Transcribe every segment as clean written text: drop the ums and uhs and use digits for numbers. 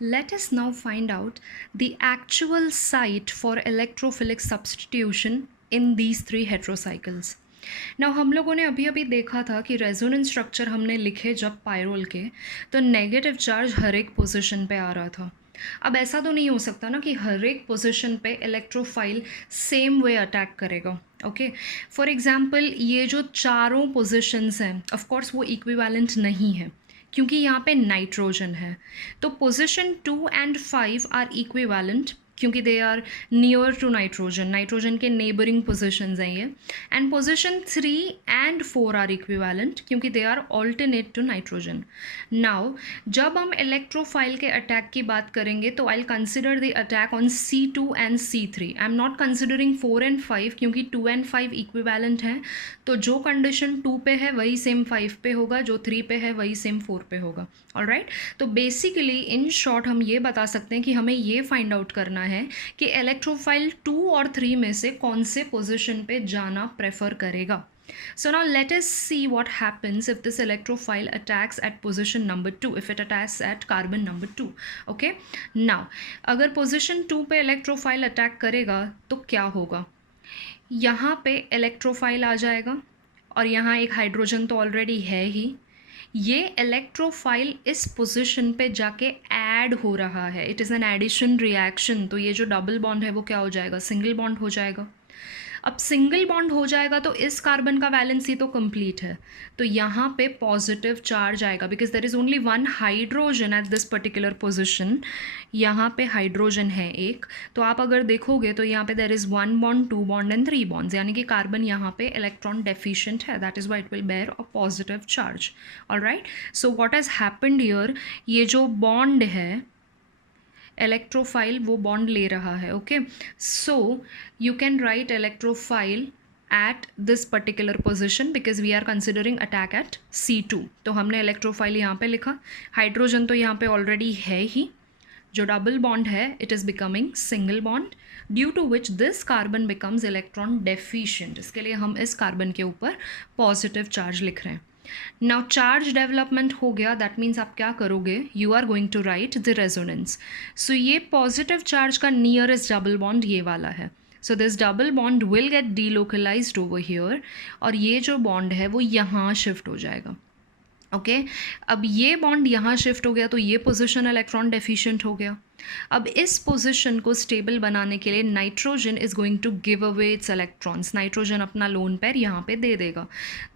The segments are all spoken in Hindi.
Let us now find out the actual site for electrophilic substitution in these three heterocycles. Now हम लोगों ने अभी अभी देखा था कि रेजोनेंस स्ट्रक्चर हमने लिखे जब पायरोल के, तो नेगेटिव चार्ज हर एक पोजीशन पे आ रहा था. अब ऐसा तो नहीं हो सकता ना कि हर एक पोजीशन पे इलेक्ट्रोफाइल सेम वे अटैक करेगा. ओके, फॉर एग्जांपल ये जो चारों पोजीशंस हैं, ऑफ कोर्स वो इक्विवेलेंट नहीं है क्योंकि यहाँ पे नाइट्रोजन है. तो पोजीशन 2 एंड 5 आर इक्विवेलेंट क्योंकि they are near to nitrogen, nitrogen के नेबरिंग पोजिशंस हैं ये. And position 3 and 4 are equivalent क्योंकि they are alternate to nitrogen. Now जब हम इलेक्ट्रोफाइल के अटैक की बात करेंगे तो I consider the attack on C2 and C3. I am not considering 4 and 5 क्योंकि 2 एंड 5 इक्विवेलेंट हैं. तो जो कंडीशन 2 पे है वही सेम 5 पे होगा, जो 3 पे है वही सेम 4 पे होगा. ऑलराइट, तो बेसिकली इन शॉर्ट हम ये बता सकते हैं कि हमें ये फाइंड आउट करना है कि इलेक्ट्रोफाइल 2 और 3 में से कौन से पोजीशन पे जाना प्रेफर करेगा. So now let us see what happens if this electrophile attacks at position number 2, if it attacks at carbon number 2. Okay, now अगर position 2 पे electrophile attack करेगा तो क्या होगा. यहाँ पे electrophile आ जाएगा और यहाँ एक हाइड्रोजन तो ऑलरेडी है ही. ये इलेक्ट्रोफाइल इस पोजीशन पे जाके ऐड हो रहा है, it is an addition reaction. तो ये जो डबल बॉन्ड है वो क्या हो जाएगा, सिंगल बॉन्ड हो जाएगा. अब सिंगल बॉन्ड हो जाएगा तो इस कार्बन का वैलेंसी तो कंप्लीट है, तो यहाँ पे पॉजिटिव चार्ज आएगा because there is only one hydrogen at this particular position. यहाँ पे हाइड्रोजन है एक, तो आप अगर देखोगे तो यहाँ पे there is 1 bond 2 bond and 3 bonds, यानी कि कार्बन यहाँ पे इलेक्ट्रॉन डेफिशिएंट है. That is why it will bear a positive charge. Alright, so what has happened here, ये जो बॉन्ड है इलेक्ट्रोफाइल वो बॉन्ड ले रहा है. Okay, so you can write electrophile at this particular position because we are considering attack at C2. तो हमने इलेक्ट्रोफाइल यहाँ पे लिखा, हाइड्रोजन तो यहाँ पे ऑलरेडी है ही, जो डबल बॉन्ड है it is becoming single bond due to which this carbon becomes electron deficient. इसके लिए हम इस कार्बन के ऊपर पॉजिटिव चार्ज लिख रहे हैं. नाउ चार्ज डेवलपमेंट हो गया, दैट मीन्स आप क्या करोगे, you are going to write the resonance. So ये पॉजिटिव चार्ज का नियरेस्ट डबल बॉन्ड ये वाला है. So this double bond will get delocalised over here और ये जो बॉन्ड है वो यहाँ शिफ्ट हो जाएगा. ओके, अब ये बॉन्ड यहाँ शिफ्ट हो गया तो ये पोजीशन इलेक्ट्रॉन डेफिशिएंट हो गया. अब इस पोजीशन को स्टेबल बनाने के लिए nitrogen is going to give away its electrons. Nitrogen अपना लोन पेयर यहाँ पे दे देगा.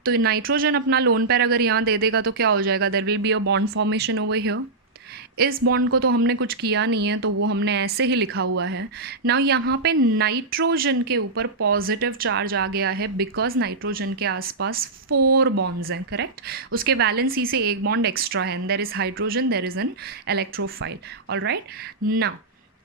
तो नाइट्रोजन अपना लोन पेयर अगर यहाँ दे देगा तो क्या हो जाएगा, there will be a bond formation over here. इस बॉन्ड को तो हमने कुछ किया नहीं है तो वो हमने ऐसे ही लिखा हुआ है. नाउ यहाँ पे नाइट्रोजन के ऊपर पॉजिटिव चार्ज आ गया है बिकॉज नाइट्रोजन के आसपास 4 बॉन्ड्स हैं. करेक्ट, उसके वैलेंसी से एक बॉन्ड एक्स्ट्रा है. There is hydrogen, there is an electrophile. Alright, now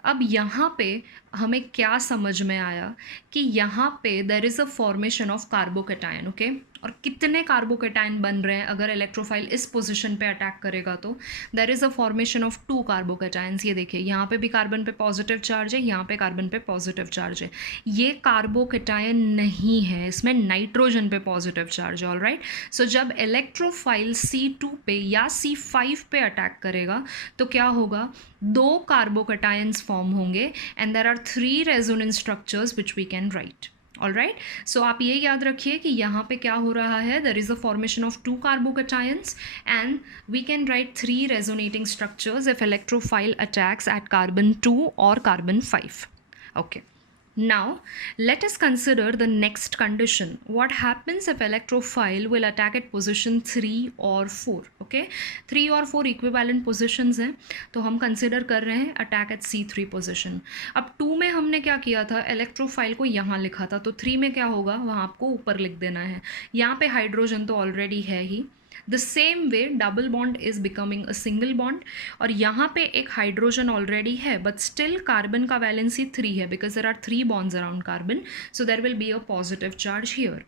अब यहाँ पे हमें क्या समझ में आया कि यहाँ पे there is a formation of carbocation. Okay, और कितने कार्बोकेटायन बन रहे हैं अगर इलेक्ट्रोफाइल इस पोजीशन पे अटैक करेगा तो देर इज़ अ फॉर्मेशन ऑफ 2 कार्बोकेटायंस. ये देखिए यहाँ पे भी कार्बन पे पॉजिटिव चार्ज है, यहाँ पे कार्बन पे पॉजिटिव चार्ज है. ये कार्बोकेटायन नहीं है, इसमें नाइट्रोजन पे पॉजिटिव चार्ज है. ऑलराइट, सो जब इलेक्ट्रोफाइल C2 पे या C5 पे अटैक करेगा तो क्या होगा, 2 कार्बोकेटायंस फॉर्म होंगे and there are 3 resonance structures which we can write. Alright, so आप ये याद रखिए कि यहाँ पे क्या हो रहा है, there is a formation of 2 carbocations and we can write 3 resonating structures if electrophile attacks at carbon 2 और carbon 5. Okay, now let us consider the next condition. What happens if electrophile will attack at position 3 or 4? Okay, 3 और 4 equivalent positions हैं तो हम consider कर रहे हैं attack at C3 position. अब 2 में हमने क्या किया था, इलेक्ट्रोफाइल को यहाँ लिखा था, तो 3 में क्या होगा, वहाँ आपको ऊपर लिख देना है. यहाँ पे हाइड्रोजन तो ऑलरेडी है ही. The same way double bond is becoming a single bond और यहाँ पे एक हाइड्रोजन ऑलरेडी है बट स्टिल कार्बन का वैलेंसी 3 है because there are 3 bonds around carbon. So there will be a positive charge here.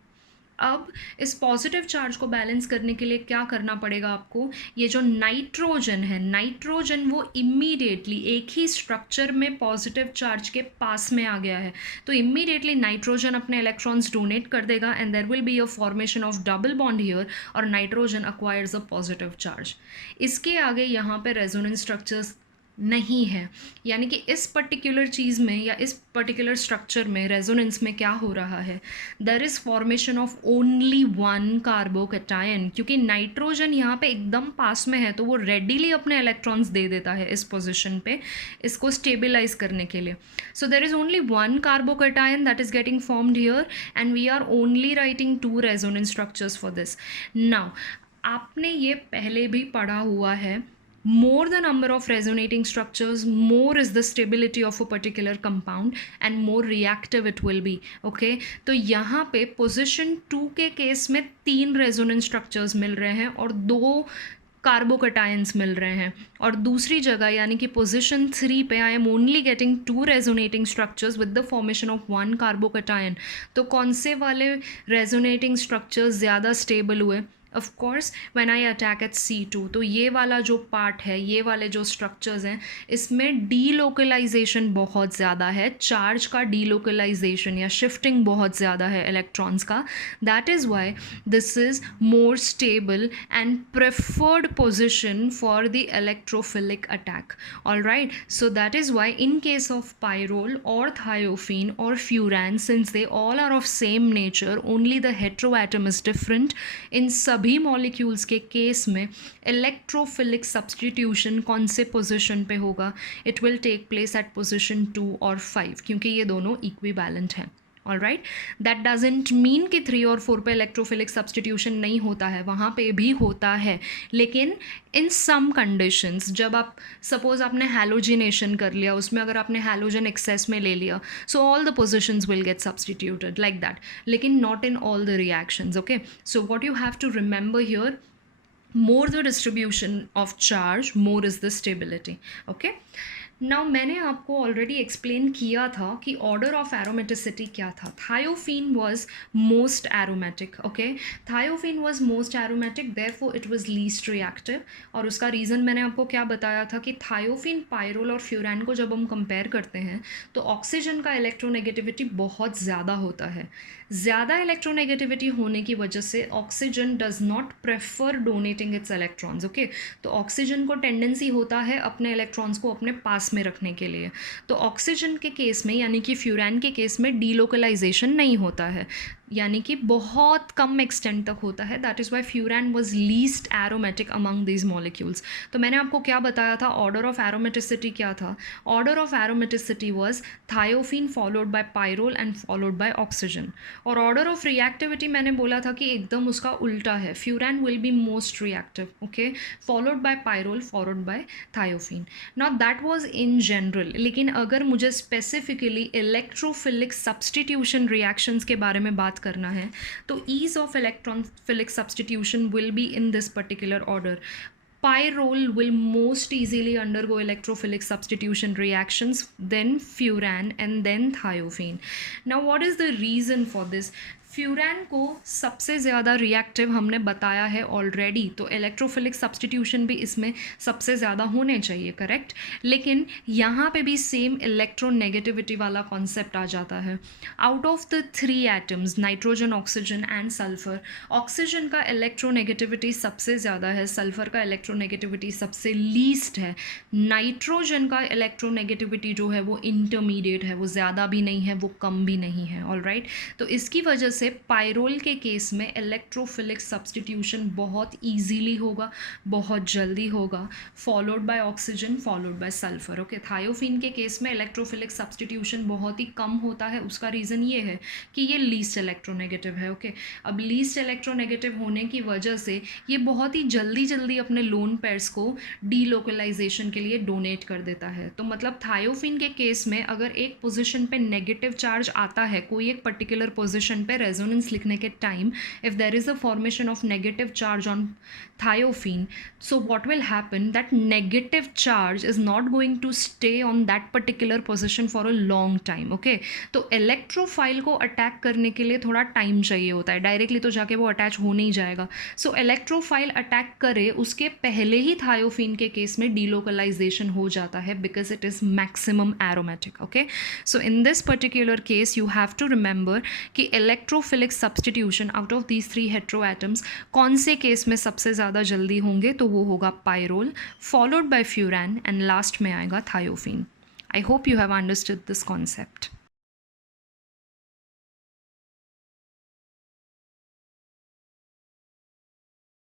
अब इस पॉजिटिव चार्ज को बैलेंस करने के लिए क्या करना पड़ेगा आपको, ये जो नाइट्रोजन है, नाइट्रोजन वो इमीडिएटली एक ही स्ट्रक्चर में पॉजिटिव चार्ज के पास में आ गया है तो इमीडिएटली नाइट्रोजन अपने इलेक्ट्रॉन्स डोनेट कर देगा and there will be a formation of double bond here और nitrogen acquires a positive charge. इसके आगे यहाँ पे रेजोनेंस स्ट्रक्चर्स नहीं है। यानी कि इस पर्टिकुलर चीज़ में या इस पर्टिकुलर स्ट्रक्चर में रेजोनेंस में क्या हो रहा है, there is formation of only one carbocation, क्योंकि नाइट्रोजन यहाँ पे एकदम पास में है तो वो रेडिली अपने इलेक्ट्रॉन्स दे देता है इस पोजिशन पे इसको स्टेबलाइज करने के लिए. So there is only one carbocation that is getting formed here and we are only writing two resonance structures for this. Now आपने ये पहले भी पढ़ा हुआ है, more the number of resonating structures, more is the stability of a particular compound and more reactive it will be. Okay, तो यहाँ पे पोजिशन 2 के केस में 3 रेजोनेंस स्ट्रक्चर्स मिल रहे हैं और 2 कार्बोकटायंस मिल रहे हैं, और दूसरी जगह यानी कि पोजिशन 3 पे I am only getting 2 resonating structures with the formation of 1 carbocation. तो कौन से वाले रेजोनेटिंग स्ट्रक्चर्स ज़्यादा स्टेबल हुए? Of course when I attack eight C2, तो ये वाला जो पार्ट है, ये वाले जो स्ट्रक्चर्स हैं, इसमें डीलोकलाइजेशन बहुत ज़्यादा है, चार्ज का डीलोकलाइजेशन या शिफ्टिंग बहुत ज़्यादा है इलेक्ट्रॉन्स का. That is why this is more stable and preferred position for the electrophilic attack. All right, so that is why in case of pyrrole और थायोफीन और furan, since they all are of same nature, only the heteroatom is different, इन सभी मॉलिक्यूल्स के केस में इलेक्ट्रोफिलिक सब्सटीट्यूशन कौन से पोजीशन पे होगा? It will take place at position 2 और 5, क्योंकि ये दोनों इक्विवेलेंट हैं. All right, that doesn't mean कि 3 और 4 पे इलेक्ट्रोफिलिक सब्सटीट्यूशन नहीं होता है, वहाँ पे भी होता है, लेकिन इन सम कंडीशंस. जब आप सपोज आपने हैलोजिनेशन कर लिया, उसमें अगर आपने हैलोजन एक्सेस में ले लिया, so all the positions will get substituted like that, लेकिन not in all the reactions. Okay, so what you have to remember here, more the distribution of charge, more is the stability. Okay, now मैंने आपको ऑलरेडी एक्सप्लेन किया था कि ऑर्डर ऑफ एरोमेटिसिटी क्या था. Thiophene was most aromatic. Okay, thiophene was most aromatic, therefore it was least reactive. और उसका रीज़न मैंने आपको क्या बताया था कि थायोफीन, पायरोल और फ्यूरान को जब हम कंपेयर करते हैं तो ऑक्सीजन का इलेक्ट्रोनेगेटिविटी बहुत ज़्यादा होता है. ज़्यादा इलेक्ट्रोनेगेटिविटी होने की वजह से oxygen does not prefer donating it's electrons. Okay, तो ऑक्सीजन को टेंडेंसी होता है अपने इलेक्ट्रॉन्स को अपने पास में रखने के लिए. तो ऑक्सीजन के केस में यानी कि फ्यूरान के केस में डीलोकलाइजेशन नहीं होता है, यानी कि बहुत कम एक्सटेंट तक होता है. That is Y furan was least aromatic among these molecules. तो मैंने आपको क्या बताया था, ऑर्डर ऑफ एरोमेटिसिटी क्या था? Order of aromaticity was thiophene followed by pyrrole and followed by oxygen. और ऑर्डर ऑफ रिएक्टिविटी मैंने बोला था कि एकदम उसका उल्टा है, furan will be most reactive, okay, followed by pyrrole, followed by thiophene. Now that was in general, लेकिन अगर मुझे स्पेसिफिकली इलेक्ट्रोफिलिक सब्सटीट्यूशन रिएक्शंस के बारे में बात करना है तो ease of electrophilic substitution will be in this particular order. Pyrrole will most easily undergo electrophilic substitution reactions, then furan and then thiophene. Now what is the reason for this? Furan को सबसे ज़्यादा रिएक्टिव हमने बताया है ऑलरेडी, तो इलेक्ट्रोफिलिक सब्सटीट्यूशन भी इसमें सबसे ज़्यादा होने चाहिए, करेक्ट. लेकिन यहाँ पे भी सेम इलेक्ट्रोनेगेटिविटी वाला कॉन्सेप्ट आ जाता है. Out of the 3 atoms, nitrogen, oxygen and sulphur, oxygen का इलेक्ट्रोनेगेटिविटी सबसे ज़्यादा है, सल्फर का इलेक्ट्रोनेगेटिविटी सबसे लीस्ट है, नाइट्रोजन का इलेक्ट्रोनेगेटिविटी जो है वो इंटरमीडिएट है, वो ज़्यादा भी नहीं है, वो कम भी नहीं है. ऑल राइट, तो इसकी वजह से पायरोल के केस में इलेक्ट्रोफिलिक सब्सटीट्यूशन बहुत इजीली होगा, बहुत जल्दी होगा, followed by oxygen, followed by sulphur. Okay, thiophene के केस में इलेक्ट्रोफिलिक सब्सटीट्यूशन बहुत ही कम होता है. उसका रीज़न ये है कि ये लीस्ट इलेक्ट्रोनेगेटिव है. ओके, अब लीस्ट इलेक्ट्रोनेगेटिव होने की वजह से ये बहुत ही जल्दी जल्दी अपने लोन पेयर्स को डीलोकलाइजेशन के लिए डोनेट कर देता है. तो मतलब थायोफीन के केस में अगर एक पोजिशन पे नेगेटिव चार्ज आता है, कोई एक पर्टिकुलर पोजिशन पे रेजोनेंस लिखने के time, if there is a formation of negative charge on thiopene, so what will happen, that negative charge is not going to stay on that particular position for a long time. okay, तो इलेक्ट्रोफाइल को अटैक करने के लिए थोड़ा टाइम चाहिए होता है, डायरेक्टली तो जाके वो अटैच हो नहीं जाएगा. सो इलेक्ट्रोफाइल अटैक करे उसके पहले ही थायोफीन के केस में डीलोकलाइजेशन हो जाता है, because it is maximum aromatic. Okay, so in this particular case you have to remember कि electro electrophilic substitution out of these 3 hetero atoms कौन से केस में सबसे ज़्यादा जल्दी होंगे, तो वो होगा pyrrole, followed by फ्यूरैन, and last में आएगा thiophene. I hope you have understood this concept.